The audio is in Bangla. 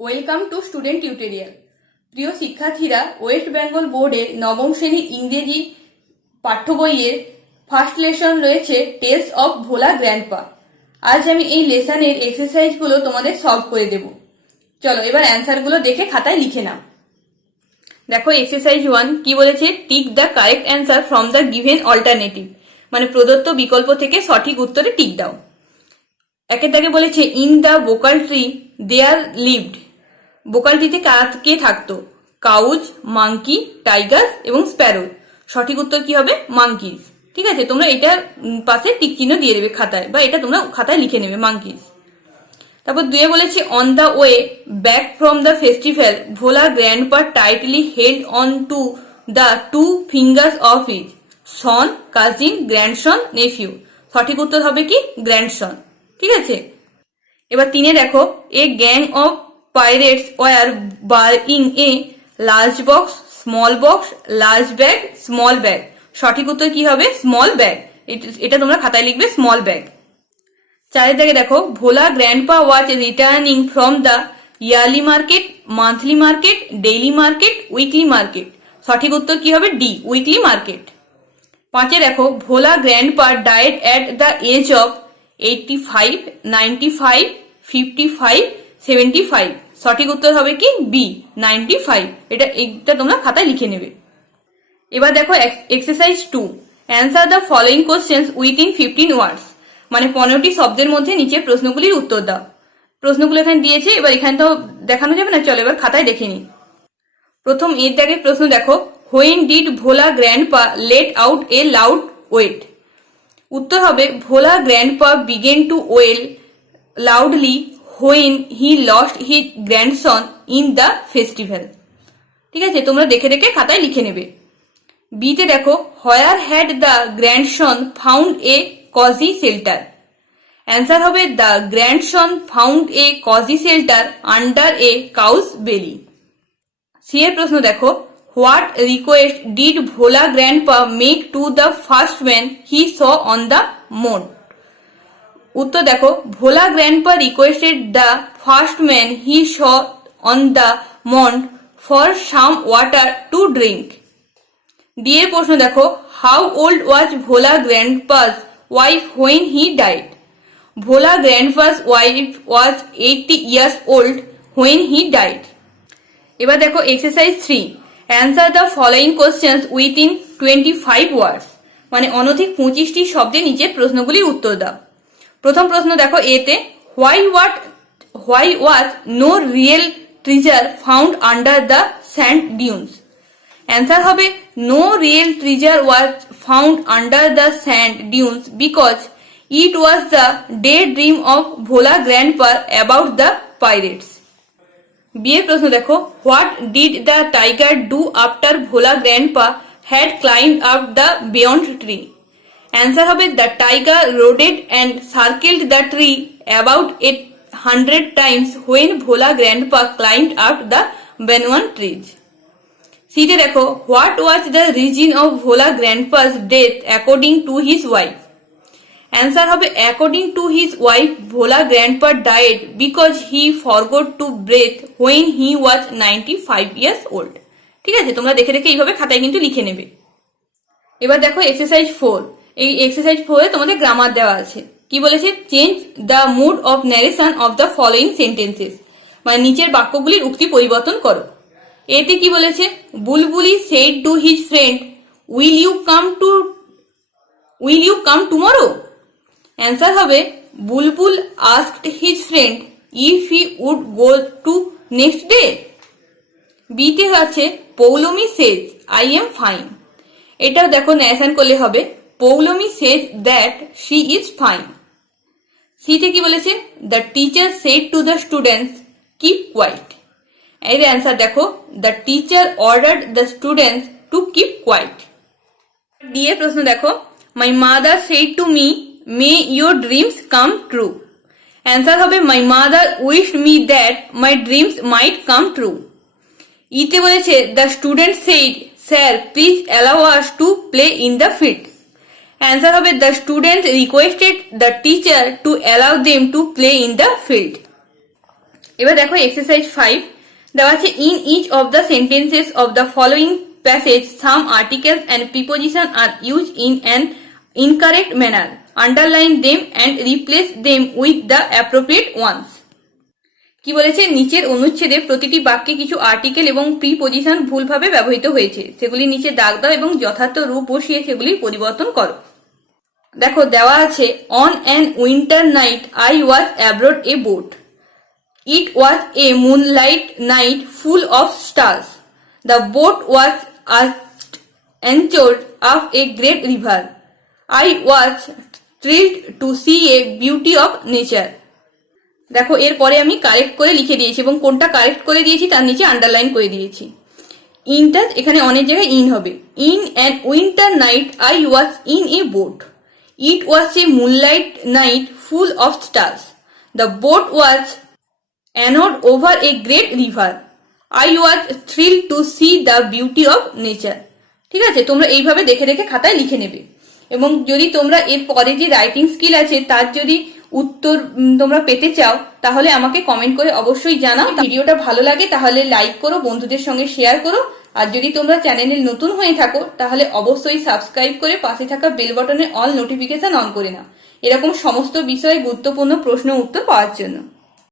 Welcome to student tutorial. প্রিয় শিক্ষার্থীরা, ওয়েস্ট বেঙ্গল বোর্ডের নবম শ্রেণীর ইংরেজি পাঠ্য বইয়ের ফার্স্ট লেসন রয়েছে টেস্ট অফ ভোলা গ্র্যান্ডপা। আজ আমি এই লেসনের এক্সারসাইজগুলো তোমাদের সলভ করে দেব। চলো এবার অ্যান্সারগুলো দেখে খাতায় লিখে নাও। দেখো এক্সারসাইজ 1 কি বলেছে, tick the correct answer from the given alternative, মানে প্রদত্ত বিকল্প থেকে সঠিক উত্তরে টিক দাও। একের দাগে বলেছে in the bakul tree there lived, বোকাল ট্রিতে কে থাকতো? কাউজ, মাঙ্কি, টাইগার এবং স্প্যারো। সঠিক উত্তর কি হবে? মাঙ্কিজ। ঠিক আছে, তোমরা এটার পাশে টিক চিহ্ন দিয়ে দেবে খাতায়, বা এটা তোমরা খাতায় লিখে নেবে মাঙ্কিজ। তারপর দুয়ে বলেছে on the way back from the festival Bhola grandpa tightly held on to the two fingers of his son, cousin, grandson, nephew. সঠিক উত্তর হবে কি? গ্র্যান্ডসন। ঠিক আছে, এবার তিনে দেখো a gang of pirates were bearing a large box, small box, large bag, small bag. সঠিক উত্তর কি হবে? Small bag. এটা তোমরা খাতায় লিখবে স্মল ব্যাগ। চারের দিকে দেখো Bhola grandpa was returning from the yearly market, monthly market, daily market, weekly market. সঠিক উত্তর কি হবে? D, weekly market. পাঁচে দেখো Bhola grandpa died at the age of 85, 95, 55, 75। সঠিক উত্তর হবে কি? বি, 95। এটা তোমরা খাতায় লিখে নেবে। এবার দেখো exercise 2, answer the following questions within 15 ওয়ার্ডস, মানে 15টি শব্দের মধ্যে নিচে প্রশ্নগুলির উত্তর দাও। প্রশ্নগুলো এখানে দিয়েছে, এবার এখানে তো দেখানো যাবে না, চলো এবার খাতায় দেখে নি। প্রথম এর দাগের প্রশ্ন দেখো, when did Bhola grandpa let out a loud wail. উত্তর হবে Bhola grandpa began to wail loudly when he lost his grandson in the festival. ঠিক আছে, তোমরা দেখে দেখে খাতায় লিখে নেবে। বিতে দেখো where had the grandson found a cosy shelter. Answer হবে the grandson found a cosy shelter under a cow's belly. C এর প্রশ্ন দেখো, what request did Bhola grandpa make to the first man he saw on the moon. উত্তর দেখো Bhola grandpa requested the first man he saw on the moon for some water to drink. D এর প্রশ্ন দেখো, how old was Bhola grandpa's wife when he died. Bhola grandpa's wife was 80 years old when he died. এবার দেখো exercise 3, answer the following questions within 25 words, মানে অনধিক 25টি শব্দের নিচে প্রশ্নগুলির উত্তর দাও। প্রথম প্রশ্ন দেখো এতে, why was no real treasure found under the sand dunes. Answer হবে no real treasure was found under the sand dunes because it was the day dream of Bhola grandpa about the pirates. বিয়ের প্রশ্ন দেখো, what did the tiger do after Bhola grandpa had climbed up the banyan tree. Answer হবে the tiger roared and circled the tree about 100 times when Bhola grandpa climbed up the banyan trees. সিতে দেখো, what was the reason of Bhola grandpa's death according to his wife. Answer হবে according to his wife Bhola grandpa died because he forgot to breathe when he was 95 years old। ঠিক আছে, তোমরা দেখে দেখে এইভাবে খাতায় কিন্তু লিখে নেবে। এবার দেখো এক্সারসাইজ 4, এই এক্সারসাইজ 4-এ তোমাদের গ্রামার দেওয়া আছে। কি বলেছে, change the mood of narration of the following sentences, মানে নিচের বাক্যগুলির উক্তি পরিবর্তন করো। এতে কি বলেছে, Bulbuli said to his friend will you come tomorrow. Answer হবে Bulbul asked his friend if he would go to next day. বিতে আছে Poulami says I am fine. এটাও দেখো ন্যারেশন করলে হবে Poulami says that she is fine. সিতে কি বলেছে, the teacher said to the students keep quiet. এর অ্যান্সার দেখো the teacher ordered the students to keep quiet. D এর প্রশ্ন দেখো, my mother said to me may your dreams come true. Answer হবে my mother wished me that my dreams might come true. ইতে বলেছে the student said sir please allow us to play in the field. Answer হবে the student requested the teacher to allow them to play in the field. এবার দেখো এক্সারসাইজ 5 দেওয়া আছে in each of the sentences of the following passage some articles and preposition R use in an incorrect manner underline them and replace them with the appropriate ones. কি বলেছে, নিচের অনুচ্ছেদে প্রতিটি বাক্যে কিছু আর্টিকেল এবং প্রিপোজিশন ভুলভাবে ব্যবহৃত হয়েছে, সেগুলি নিচে দাগ দাও এবং যথার্থ রূপ বসিয়ে সেগুলির পরিবর্তন করো। দেখো দেওয়া আছে on an winter night I was abroad A boat, it was a moonlight night full of stars, the boat was anchored off a great river, I was thrilled to see a beauty of nature। দেখো এরপরে আমি কারেক্ট করে লিখে দিয়েছি এবং কোনটা কারেক্ট করে দিয়েছি তার নিচে আন্ডারলাইন করে দিয়েছি। ইনটা এখানে অনেক জায়গায় ইন হবে। In an winter night I was in a boat, it was a moonlight night full of stars, the boat was anode over a great river, I was thrill to see the beauty of nature. ঠিক আছে, তোমরা এইভাবে দেখে দেখে খাতায় লিখে নেবে এবং যদি তোমরা এর পরে যে রাইটিং স্কিল আছে তার যদি উত্তর তোমরা পেতে চাও তাহলে আমাকে কমেন্ট করে অবশ্যই জানাও। ভিডিওটা ভালো লাগে তাহলে লাইক করো, বন্ধুদের সঙ্গে শেয়ার করো, আর যদি তোমরা চ্যানেলে নতুন হয়ে থাকো তাহলে অবশ্যই সাবস্ক্রাইব করে পাশে থাকা বেল বাটনে অল নোটিফিকেশন অন করে নাও এরকম সমস্ত বিষয়ে গুরুত্বপূর্ণ প্রশ্ন উত্তর পাওয়ার জন্য।